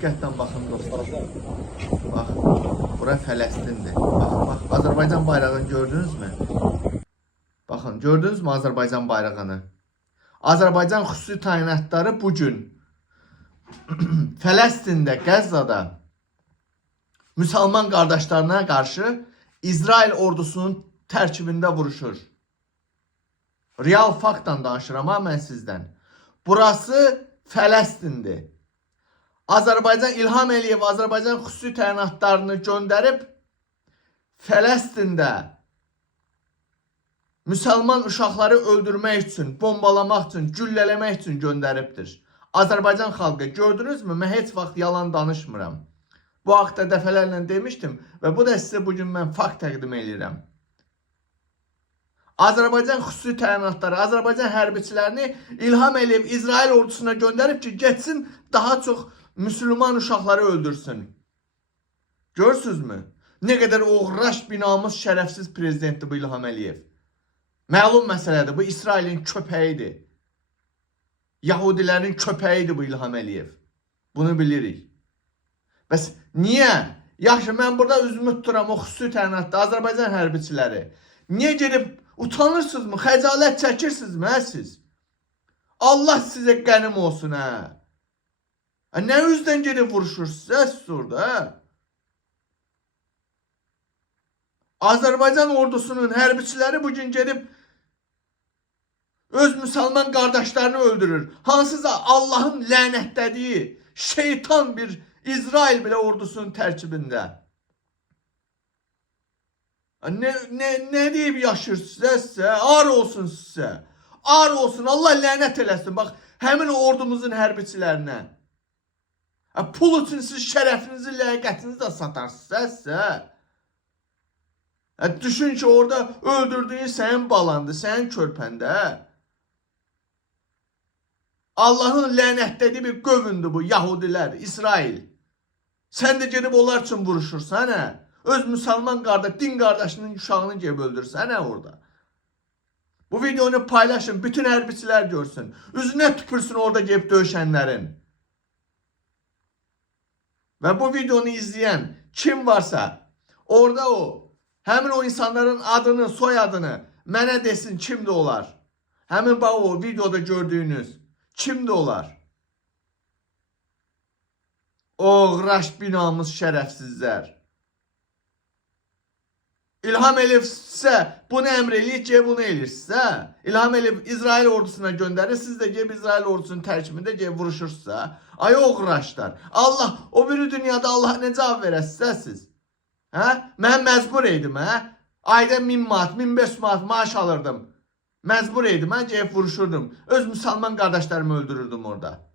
Diqqətlə baxın dostlar. Bax, bura Fələstindir. Bax, Azərbaycan bayrağını gördünüzmü? Baxın, gördünüzmü Azərbaycan bayrağını? Azərbaycan xüsusi təyinatları bugün Fələstində, Qəzzada müsəlman qardaşlarına qarşı İsrail ordusunun tərkibində vuruşur. Real faktdan danışıram ha mən sizdən. Burası Fələstindir. Azərbaycan İlham Əliyev Azərbaycan xüsusi təyinatlarını göndərib Fələstində müsəlman uşaqları öldürmək üçün, bombalamaq üçün, güllələmək üçün göndəribdir. Azərbaycan xalqı gördünüzmü? Mən heç vaxt yalan danışmıram. Bu haqda dəfələrlə demişdim və bu da sizə bugün mən fakt təqdim edirəm. Azərbaycan xüsusi təyinatları, Azərbaycan hərbiçilərini İlham Əliyev İsrail ordusuna göndərib ki, getsin daha çox Müslüman uşaqları öldürsün. Görürsünüzmü? Nə qədər oğraş, binamız, şərəfsiz prezidentdir bu İlham Əliyev. Məlum məsələdir, bu İsrailin köpəyidir. Yahudilərin köpəyidir bu İlham Əliyev. Bunu bilirik. Bəs niyə? Yaxşı, mən burada üzümü tuturam o xüsusi təyinatda Azərbaycan hərbiçiləri. Niyə gedib utanırsınızmı? Xəcalət çəkirsinizmi hə siz? Allah sizə qənim olsun hə. Nə üzdən gedib vuruşursunuz hə siz orada hə? Azərbaycan ordusunun hərbiçiləri bugün gedib öz müsəlman qardaşlarını öldürür. Hansısa Allahın lənətlədiyi şeytan bir İsrail bile ordusunun tərkibində. Ne deyib yaşırsınız sizə? Ar olsun sizə. Ar olsun. Allah lənət eləsin. Bax, həmin ordumuzun hərbiçilərinə. Pul üçün siz şərəfinizi, ləyaqətinizi də satarsınız sizə. Düşün ki, orada öldürdüyün sənin balandı, sənin körpəndə. Allahın lənətlədiyi bir qövündür bu Yahudilər, İsrail. Sən də gedib onlar üçün vuruşursan hə? Öz müsəlman qardaş, din qardaşının uşağını gedib öldürsən hə orada. Bu videonu paylaşın, bütün hərbiçilər görsün. Üzünə tüpürsün orada gedib döyüşənlərin. Və bu videonu izləyən kim varsa, orada həmin o insanların adını, soyadını mənə desin kimdir olar. Həmin o videoda gördüyünüz kimdir olar. Oğraş, binamız, şərəfsizlər. İlham Əliyev sizə bunu əmr eləyir ki, bunu eləyirsə, İlham Əliyev İsrail ordusuna göndərir, siz də gelib İsrail ordusunun tərkibində gelib vuruşursa, ay oğraşlar, Allah o biri dünyada Allah nə cavab verəsizsə siz? Hə? Mən məcbur idim, hə? Ayda 1000 manat, 1500 manat maaş alırdım. Məcbur idim, hə? Gelib vuruşurdum. Öz müsəlman qardaşlarımı öldürürdüm orada.